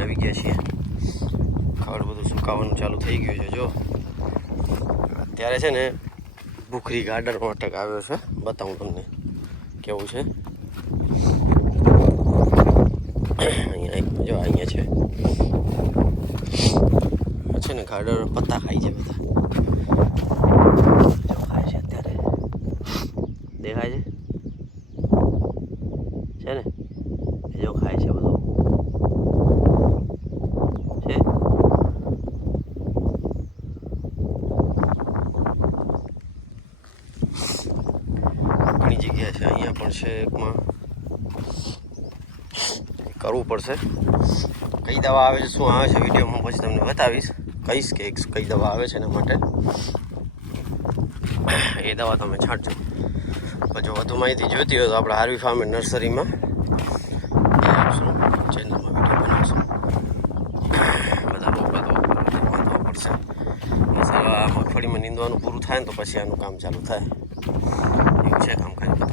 અહીંયા આવી ગયા છીએ. ખાડ બધું સુકાવાનું ચાલુ થઈ ગયું છે. જો અત્યારે છે ને ભૂખરી ગાર્ડનમાં અટક આવ્યો છે. બતાવું તમને કેવું છે. અહીંયા જો અહીંયા છે ને ગાર્ડર પત્તા ખાય છે બધા. જો ખાય છે અત્યારે, દેખાય છે ને, જો ખાય છે બધું છે. ઘણી જગ્યા છે, અહીંયા પણ છે એકમાં. કરવું પડશે. કઈ દવા આવે છે, શું આવે છે, વિડીયોમાં પછી તમને બતાવીશ, કહીશ કે કઈ દવા આવે છે એના માટે. એ દવા તમે છાંટજો. જો વધુ માહિતી જોઈતી હોય તો આપણે આરવી ફાર્મ એન્ડ નર્સરીમાં આપશું, ચેનલમાં વિડીયો બનાવશું. બધા રોપા તો બાંધવા પડશે. મસાલા મગફળીમાં નીંદવાનું પૂરું થાય ને તો પછી આનું કામ ચાલુ થાય. એવું છે કામકાજ બધું.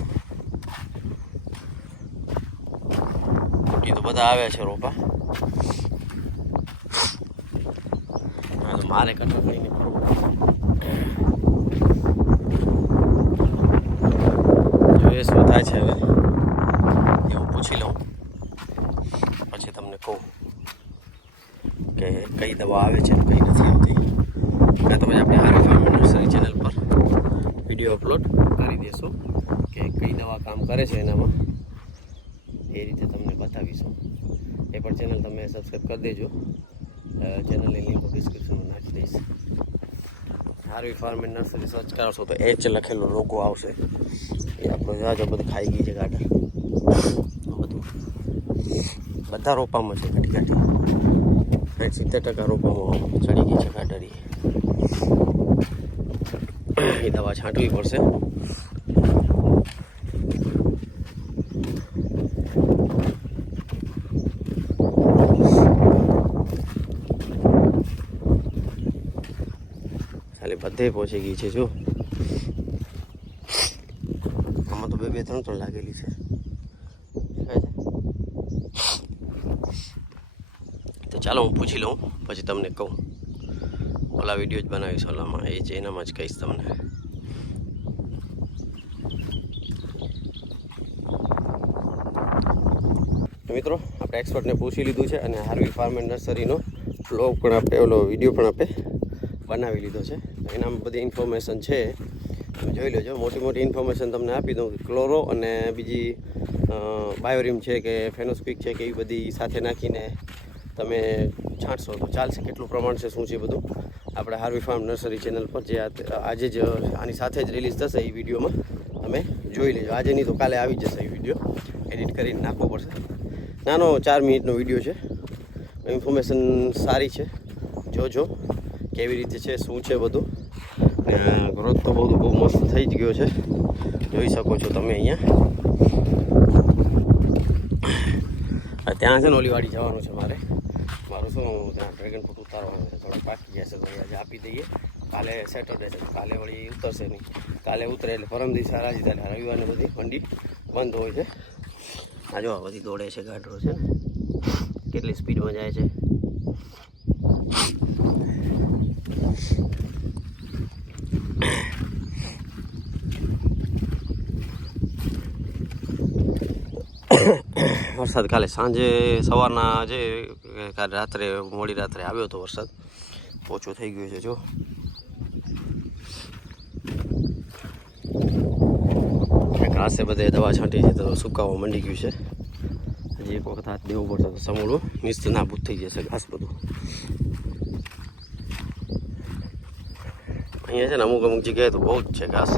એ તો બધા આવ્યા છે રોપા. મારે કટર કરીને કરવું. જોઈએ શું થાય છે હવે, એવું પૂછી લઉં પછી તમને કહું કે કઈ દવા આવે છે કઈ નથી આવતી. અને તો પછી આપણે આરવી ફાર્મ નર્સરી ચેનલ પર વિડીયો અપલોડ કરી દઈશું કે કઈ દવા કામ કરે છે એનામાં. એ રીતે તમને બતાવીશું. એ પણ ચેનલ તમે સબસ્ક્રાઈબ કરી દેજો. ચેનલની લિંક ડિસ્ક્રિપ્શનમાં નાખી દઈશ. RV farm and nursery search કરશો તો એચ લખેલો લોગો આવશે. એ આપણો જાજો બધું ખાઈ ગઈ છે ગાટર. બધું બધા રોપામાં છે ઘટી ઘટી. 70% રોપામાં ચડી ગઈ છે ગાટરી. એ દવા છાંટવી પડશે. બધે પહોંચી ગઈ છે. જો આમાં તો બે ત્રણ લાગેલી છે. તો ચાલો હું પૂછી લઉં પછી તમને કહું. ઓલા વિડીયો જ બનાવીશ ઓલામાં, એ જ એનામાં જ કહીશ તમને. મિત્રો આપણે એક્સપર્ટને પૂછી લીધું છે અને આરવી ફાર્મ એન્ડ નર્સરીનો બ્લોગ પણ આપણે ઓલો વિડીયો પણ આપણે બનાવી લીધો છે. એનામાં બધી ઇન્ફોર્મેશન છે, જોઈ લેજો. મોટી મોટી ઇન્ફોર્મેશન તમને આપી દઉં. ક્લોરો અને બીજી બાયોરીમ છે કે ફેનોસ્પિક છે કે એ બધી સાથે નાખીને તમે છાંટશો તો ચાલશે. કેટલું પ્રમાણ છે, શું છે, બધું આપણે આરવી ફાર્મ નર્સરી ચેનલ પર જે આજે જ આની સાથે જ રિલીઝ થશે એ વિડીયોમાં તમે જોઈ લેજો. આજે નહીં તો કાલે આવી જશે એ વિડીયો. એડિટ કરીને નાખવો પડશે. નાનો 4 મિનિટનો વિડીયો છે. ઇન્ફોર્મેશન સારી છે, જોજો કેવી રીતે છે, શું છે બધું. ગ્રોથ તો બહુ મસ્ત થઈ જ ગયો છે, જોઈ શકો છો તમે અહીંયા. ત્યાં છે ને ઓલી વાડી જવાનું છે મારું શું ત્યાં ડ્રેગન ફ્રૂટ ઉતારવાનું છે. થોડુંક બાકી જશે તો આજે આપી દઈએ. કાલે સેટરડે છે, કાલે વળી ઉતરશે નહીં. કાલે ઉતરે એટલે પરમ દિવસે હરાજી થાય. રવિવારને બધી મંડી બંધ હોય છે. આ જો બધી દોડે છે ગાડરો છે ને, કેટલી સ્પીડમાં જાય છે. વરસાદ કાલે સાંજે સવારના જે કાલે રાત્રે મોડી રાત્રે આવ્યો હતો વરસાદ, ઓછો થઈ ગયો છે. જો ઘાસે બધે દવા છાંટી છે તો સુકાવા માંડી ગયું છે. હજી એક વખત હાથ દેવું પડશે તો સમૂળું નિસ્ત નાબૂદ થઈ જશે ઘાસ બધું. અહીંયા છે ને અમુક જગ્યાએ તો બહુ જ છે ઘાસ.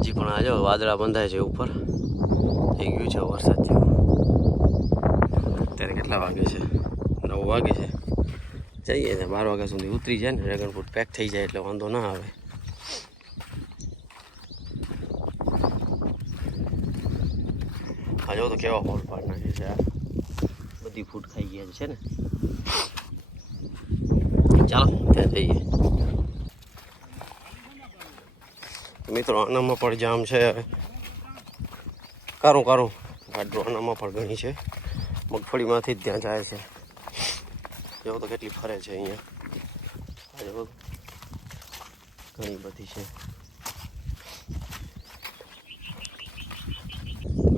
હજી પણ આ જો વાદળા બંધાય છે ઉપર, થઈ ગયું છે વરસાદ જેવું. અત્યારે કેટલા વાગે છે? 9 વાગે છે. જઈએ ને 12 વાગ્યા સુધી ઉતરી જાય ને ડ્રેગન ફ્રૂટ પેક થઈ જાય એટલે વાંધો ના આવે. હા જો તો કેવા હોલ પાડ નાખે છે. આ બધી ફૂટ ખાઈ ગયા છે ને. ચાલો ત્યાં જઈએ. મિત્રો આનામાં પણ જામ છે. કારું ગાડરો આનામાં પણ ઘણી છે. મગફળીમાંથી જ ત્યાં જાય છે. જો તો કેટલી ફરે છે અહીંયા. જો ઘણી બધી છે.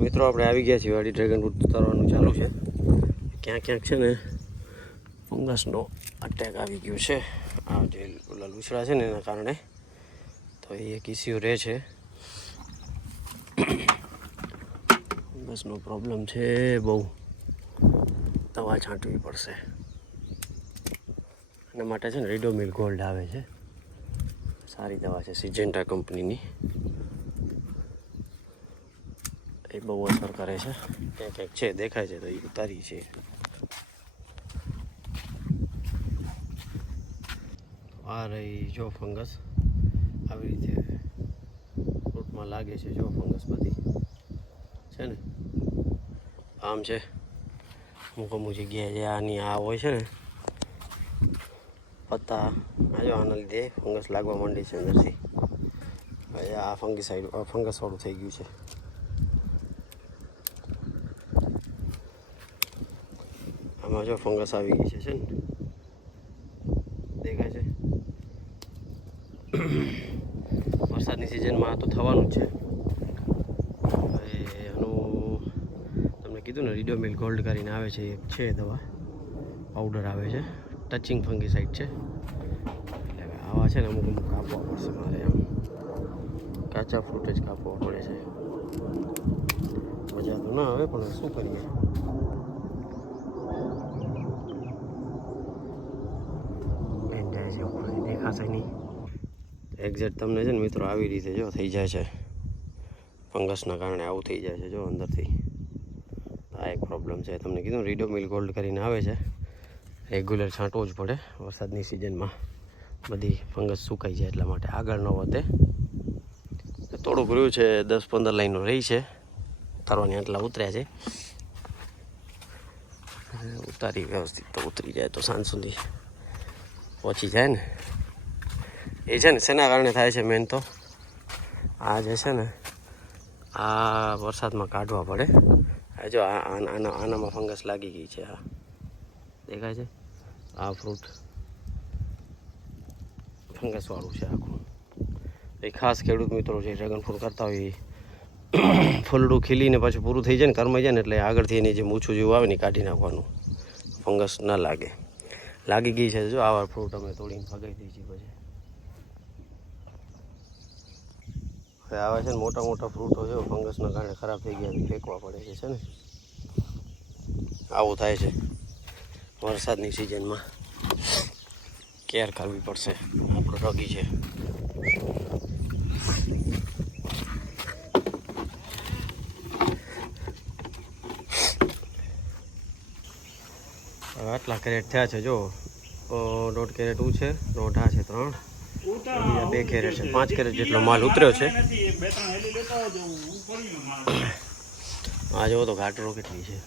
મિત્રો આપણે આવી ગયા છીએ વાડી. ડ્રેગન ફ્રૂટ ઉતારવાનું ચાલુ છે. ક્યાંક છે ને ફંગસનો અટેક આવી ગયો છે. આ જે ઓલા લૂછડા છે ને એના કારણે. તો એ એક ઇસ્યુ રહે છે. ફંગસનો પ્રોબ્લેમ છે બહુ. દવા છાંટવી પડશે. એના માટે છે ને રીડોમિલ ગોલ્ડ આવે છે. સારી દવા છે સિજેન્ટા કંપનીની. એ બહુ અસર કરે છે. ક્યાંક છે દેખાય છે તો એ ઉતારી છે. આ રહી જો ફંગસ આવી રીતે ફ્રૂટમાં લાગે છે. જો ફંગસ બધી છે ને આમ છે. અમુક જગ્યાએ જે આની આ હોય છે ને પત્તા આ જો આના લીધે ફંગસ લાગવા માંડી છે અંદરથી. હવે આ ફંગસવાળું થઈ ગયું છે. આમાં જો ફંગસ આવી ગઈ છે ને દેખાય છે. વરસાદની સિઝનમાં તો થવાનું જ છે. હવે આનું તમને કીધું ને રીડોમિલ ગોલ્ડ કરીને આવે છે. એક છે દવા પાવડર આવે છે. ટચિંગ ફંગીસાઇડ છે. એટલે આવા છે ને અમુક કાપવા પડશે મારે. આમ કાચા ફ્રૂટ જ કાપવા પડે છે. મજા તો ના આવે પણ શું કરીએ. દેખાશે નહીં. એક્ઝેક્ટ તમને છે ને મિત્રો આવી રીતે જો થઈ જાય છે. ફંગસના કારણે આવું થઈ જાય છે જો અંદરથી. આ એક પ્રોબ્લેમ છે. તમને કીધું રીડોમિલ ગોલ્ડ કરીને આવે છે. રેગ્યુલર છાંટવું જ પડે વરસાદની સિઝનમાં. બધી ફંગસ સુકાઈ જાય એટલા માટે આગળ ન વધે. થોડુંક રહ્યું છે. 10-15 લાઈનો રહી છે ઉતારવાની. આટલા ઉતર્યા છે. ઉતારી વ્યવસ્થિત તો ઉતરી જાય તો સાંજ સુધી પહોંચી જાય ને. એ છે ને શેના કારણે થાય છે મેન તો આ જે છે ને આ વરસાદમાં કાઢવા પડે. આ જો આનામાં ફંગસ લાગી ગઈ છે. આ દેખાય છે. આ ફ્રૂટ ફંગસવાળું છે આખું. એ ખાસ ખેડૂત મિત્રો જે ડ્રેગન ફ્રૂટ કરતા હોય ફૂલડું ખીલીને પાછું પૂરું થઈ જાય ને કરમાઈ જાય ને એટલે આગળથી એની જે મૂછું જેવું આવે ને કાઢી નાખવાનું. ફંગસ ન લાગે. લાગી ગઈ છે જો આવા ફ્રૂટ અમે તોડીને ભગાઈ દઈએ છીએ. પછી હવે આવે છે ને મોટા ફ્રૂટો જો ફંગસના કારણે ખરાબ થઈ ગયા ફેંકવા પડે છે ને. આવું થાય છે વરસાદની સિઝનમાં. કેર કરવી પડશે. આપણો ડોગી છે. હવે આટલા કેરેટ થયા છે જો. 1.5 કેરેટ છે. 1.5 છે 3. બીજા 2 કેરેટ છે. 5 કેરેટ જેટલો માલ ઉતર્યો છે. આ જો તો ઘાટરો કેટલી છે.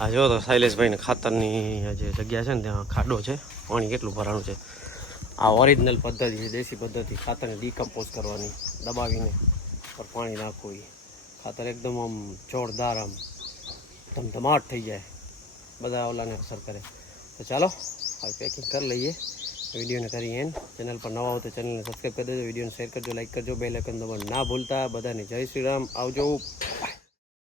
આ જો તો શૈલેષભાઈને ખાતરની જે જગ્યા છે ને ત્યાં ખાડો છે. પાણી કેટલું ભરાણું છે. આ ઓરિજિનલ પદ્ધતિ છે. દેશી પદ્ધતિ. ખાતરને ડિકમ્પોઝ કરવાની. દબાવીને પર પાણી નાખવું. એ ખાતર એકદમ આમ જોરદાર આમ ધમધમાટ થઈ જાય. બધા ઓલાને અસર કરે. તો ચાલો હવે પેકિંગ કરી લઈએ. વિડીયોને કરી એન્ડ. ચેનલ પર નવા હો તો ચેનલને સબસ્ક્રાઈબ કરી દેજો. વિડીયોને શેર કરજો, લાઈક કરજો, બેલ આઇકન દબાવવાનું ના ભૂલતા. બધાને જય શ્રી રામ. આવજો. બાય.